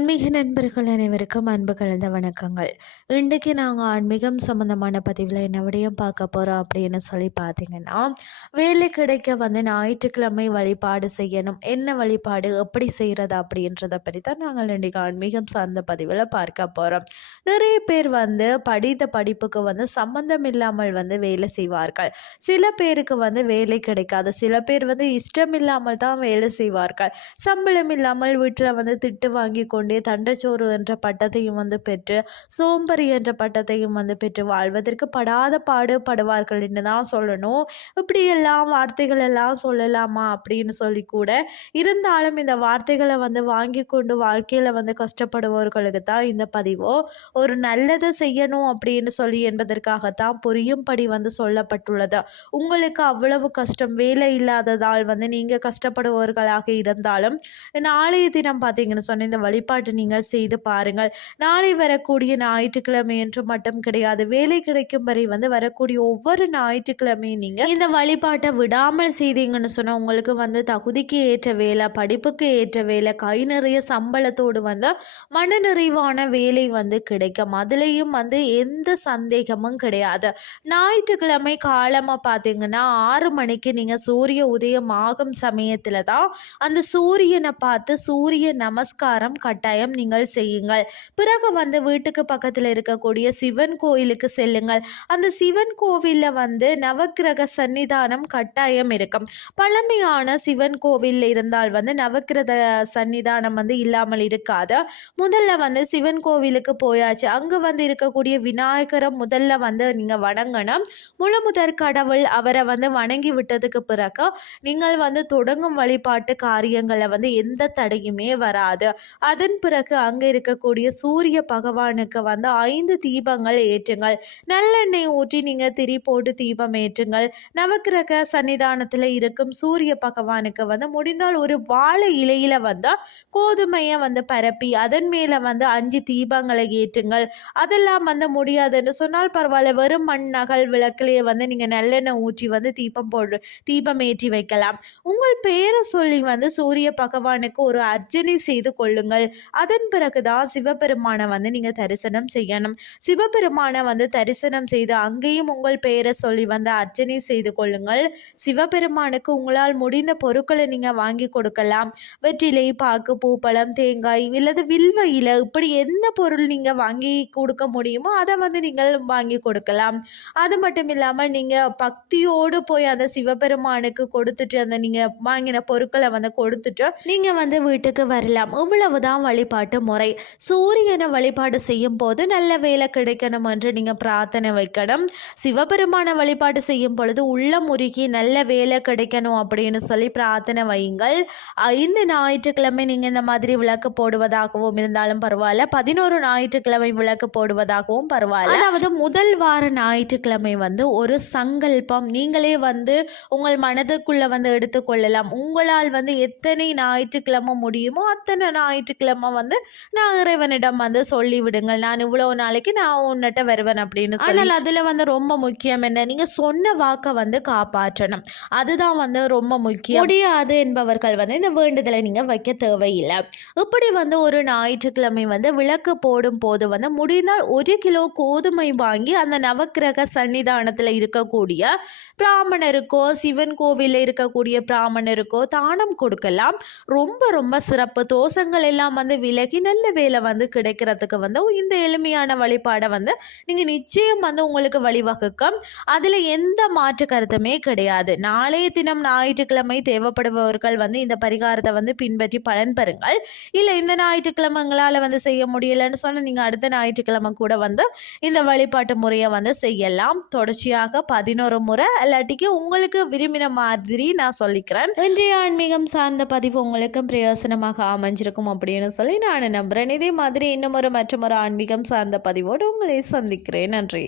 ஆன்மீக நண்பர்கள் அனைவருக்கும் அன்பு கலந்த வணக்கங்கள். இன்றைக்கு நாங்கள் ஆன்மீகம் சம்மந்தமான பதிவில் என்ன விடயம் பார்க்க போகிறோம் அப்படின்னு சொல்லி பார்த்தீங்கன்னா, வேலை கிடைக்க ஞாயிற்றுக்கிழமை வழிபாடு செய்யணும், என்ன வழிபாடு எப்படி செய்கிறது அப்படின்றத பற்றி தான் நாங்கள் இன்றைக்கு ஆன்மீகம் சார்ந்த பதிவில் பார்க்க போகிறோம். நிறைய பேர் படித்த படிப்புக்கு சம்பந்தம் இல்லாமல் வேலை செய்வார்கள். சில பேருக்கு வேலை கிடைக்காது, சில பேர் இஷ்டம் இல்லாமல் தான் வேலை செய்வார்கள். சம்பளம் இல்லாமல் வீட்டில் திட்டு வாங்கி கொண்டே தண்டச்சோறு என்ற பட்டத்தையும் பெற்று சோம்பரி என்ற பட்டத்தையும் பெற்று வாழ்வதற்கு படாத பாடுபடுவார்கள் என்று தான் சொல்லணும். இப்படியெல்லாம் வார்த்தைகள் எல்லாம் சொல்லலாமா அப்படின்னு சொல்லி கூட இருந்தாலும் இந்த வார்த்தைகளை வாங்கி கொண்டு வாழ்க்கையில் கஷ்டப்படுபவர்களுக்கு தான் இந்த பதிவோ ஒரு நல்லதை செய்யணும் அப்படின்னு சொல்லி என்பதற்காகத்தான் புரியும்படி சொல்லப்பட்டுள்ளது. உங்களுக்கு அவ்வளவு கஷ்டம் வேலை இல்லாததால் நீங்கள் கஷ்டப்படுபவர்களாக இருந்தாலும் நாளைய தினம் பார்த்தீங்கன்னு சொன்ன இந்த வழிபாட்டை நீங்கள் செய்து பாருங்கள். நாளை வரக்கூடிய ஞாயிற்றுக்கிழமை என்று மட்டும் கிடையாது, வேலை கிடைக்கும் வரை வரக்கூடிய ஒவ்வொரு ஞாயிற்றுக்கிழமையும் நீங்கள் இந்த வழிபாட்டை விடாமல் செய்தீங்கன்னு சொன்னால் உங்களுக்கு தகுதிக்கு ஏற்ற வேலை, படிப்புக்கு ஏற்ற வேலை, கை நிறைய சம்பளத்தோடு மன நிறைவான வேலை கிடைக்கும். அதுலேயும் எந்த சந்தேகமும் கிடையாது. ஞாயிற்றுக்கிழமை காலமாக பார்த்தீங்கன்னா 6 மணிக்கு நீங்கள் சூரிய உதயம் ஆகும் சமயத்தில் தான் அந்த சூரியனை பார்த்து சூரிய நமஸ்காரம் கட்டாயம் நீங்கள் செய்யுங்கள். பிறகு வீட்டுக்கு பக்கத்தில் இருக்கக்கூடிய சிவன் கோயிலுக்கு செல்லுங்கள். அந்த சிவன் கோவிலில் நவக்கிரக சன்னிதானம் கட்டாயம் இருக்கும். பழமையான சிவன் கோவில் இருந்தால் நவக்கிரக சன்னிதானம் இல்லாமல் இருக்காது. முதல்ல சிவன் கோவிலுக்கு போயாச்சு, அங்கே இருக்கக்கூடிய விநாயகரை முதல்ல நீங்கள் வணங்கணும். முழுமுதற் கடவுள் அவரை வணங்கி விட்டதுக்கு பிறகு நீங்கள் தொடங்கும் வழிபாட்டு காரியங்களை எந்த தடையுமே வராது. அதன் பிறகு அங்கே இருக்கக்கூடிய சூரிய பகவானுக்கு 5 தீபங்கள் ஏற்றுங்கள். நல்லெண்ணெய் ஊற்றி நீங்கள் திரி போட்டு தீபம் ஏற்றுங்கள். நவக்கிரக சன்னிதானத்தில் இருக்கும் சூரிய பகவானுக்கு முடிந்தால் ஒரு வாழை இலையில கோதுமையை பரப்பி அதன் மேலே 5 தீபங்களை ஏற்றுங்கள். அதெல்லாம் முடியாதுன்னு சொன்னால் பரவாயில்ல, வெறும் மண் நகல் விளக்கிலேயே நீங்கள் நல்லெண்ணெய் ஊற்றி தீபம் ஏற்றி வைக்கலாம். உங்கள் பெயரை சொல்லி சூரிய பகவானுக்கு ஒரு அர்ச்சனை செய்து கொள்ளுங்கள். அதன் பிறகுதான் சிவபெருமானை நீங்கள் தரிசனம் செய்யணும். சிவபெருமானை தரிசனம் செய்து அங்கேயும் உங்கள் பெயரை சொல்லி அர்ச்சனை செய்து கொள்ளுங்கள். சிவபெருமானுக்கு உங்களால் முடிந்த பொருட்களை நீங்கள் வாங்கி கொடுக்கலாம். வெற்றிலை, பாக்கு, பூப்பழம், தேங்காய் இல்லது வில்வ இலை, இப்படி எந்த பொருள் நீங்கள் வாங்கி கொடுக்க முடியுமோ அதை நீங்கள் வாங்கி கொடுக்கலாம். அது மட்டும் இல்லாமல் நீங்கள் பக்தியோடு போய் அந்த சிவபெருமானுக்கு கொடுத்துட்டு அந்த நீங்கள் வாங்கின பொருட்களை கொடுத்துட்டு நீங்கள் வீட்டுக்கு வரலாம். இவ்வளவுதான் வழிபாட்டு முறை. சூரியனை வழிபாடு செய்யும் போது நல்ல வேலை கிடைக்கணும் என்று நீங்கள் பிரார்த்தனை வைக்கணும். சிவபெருமான வழிபாடு செய்யும் பொழுது உள்ள முருகி நல்ல வேலை கிடைக்கணும் அப்படின்னு சொல்லி பிரார்த்தனை வையுங்கள். 5 ஞாயிற்றுக்கிழமை நீங்கள் இந்த மாதிரி விளக்கு போடுவதாகவும் இருந்தாலும் பரவாயில்ல, 11 ஞாயிற்றுக்கிழமை விளக்கு போடுவதாகவும் பரவாயில்ல. அதாவது முதல் வார ஞாயிற்றுக்கிழமை ஒரு சங்கல்பம் நீங்களே உங்கள் மனதுக்குள்ள எடுத்துக்கொள்ளலாம். உங்களால் எத்தனை ஞாயிற்றுக்கிழமை முடியுமோ அத்தனை ஞாயிற்றுக்கிழமை நான் இறைவனிடம் சொல்லிவிடுங்கள், நான் இவ்வளவு நாளைக்கு நான் உன்னிட்ட வருவேன் அப்படின்னு. ஆனால் அதில் ரொம்ப முக்கியம் என்ன, நீங்கள் சொன்ன வாக்கை காப்பாற்றணும். அதுதான் ரொம்ப முக்கியம். முடியாது என்பவர்கள் இந்த வேண்டுதலை நீங்கள் வைக்க தேவையில்லை. இப்படி ஒரு ஞாயிற்றுக்கிழமை விளக்கு போடும் போது முடிந்தால் 1 கிலோ கோதுமை வாங்கி அந்த நவக்கிரக சன்னிதானத்தில் இருக்கக்கூடிய பிராமணருக்கோ சிவன் கோவிலில் இருக்கக்கூடிய பிராமணருக்கோ தானம் கொடுக்கலாம். ரொம்ப ரொம்ப சிறப்பு. தோஷங்கள் எல்லாம் விலகி நல்ல வேலை கிடைக்கிறதுக்கு இந்த எளிமையான வழிபாடை நீங்கள் நிச்சயம் உங்களுக்கு வழிவகுக்கும். அதில் எந்த மாற்று கருத்துமே கிடையாது. நாளைய தினம் ஞாயிற்றுக்கிழமை தேவைப்படுபவர்கள் இந்த பரிகாரத்தை பின்பற்றி பலன் பெறுங்கள். இல்லை இந்த ஞாயிற்றுக்கிழமைங்களால் செய்ய முடியலைன்னு சொன்னால் நீங்கள் அடுத்த ஞாயிற்றுக்கிழமை கூட இந்த வழிபாட்டு முறையை செய்யலாம். தொடர்ச்சியாக 11 முறை இல்லாட்டிக்கு உங்களுக்கு விரும்பின மாதிரி நான் சொல்லிக்கிறேன். இன்றைய ஆன்மீகம் சார்ந்த பதிவு உங்களுக்கு பிரயோசனமாக அமைஞ்சிருக்கும் அப்படின்னு சொல்லி நான் நம்புகிறேன். இதே மாதிரி இன்னும் மற்றொரு ஆன்மீகம் சார்ந்த பதிவோடு உங்களை சந்திக்கிறேன். நன்றி.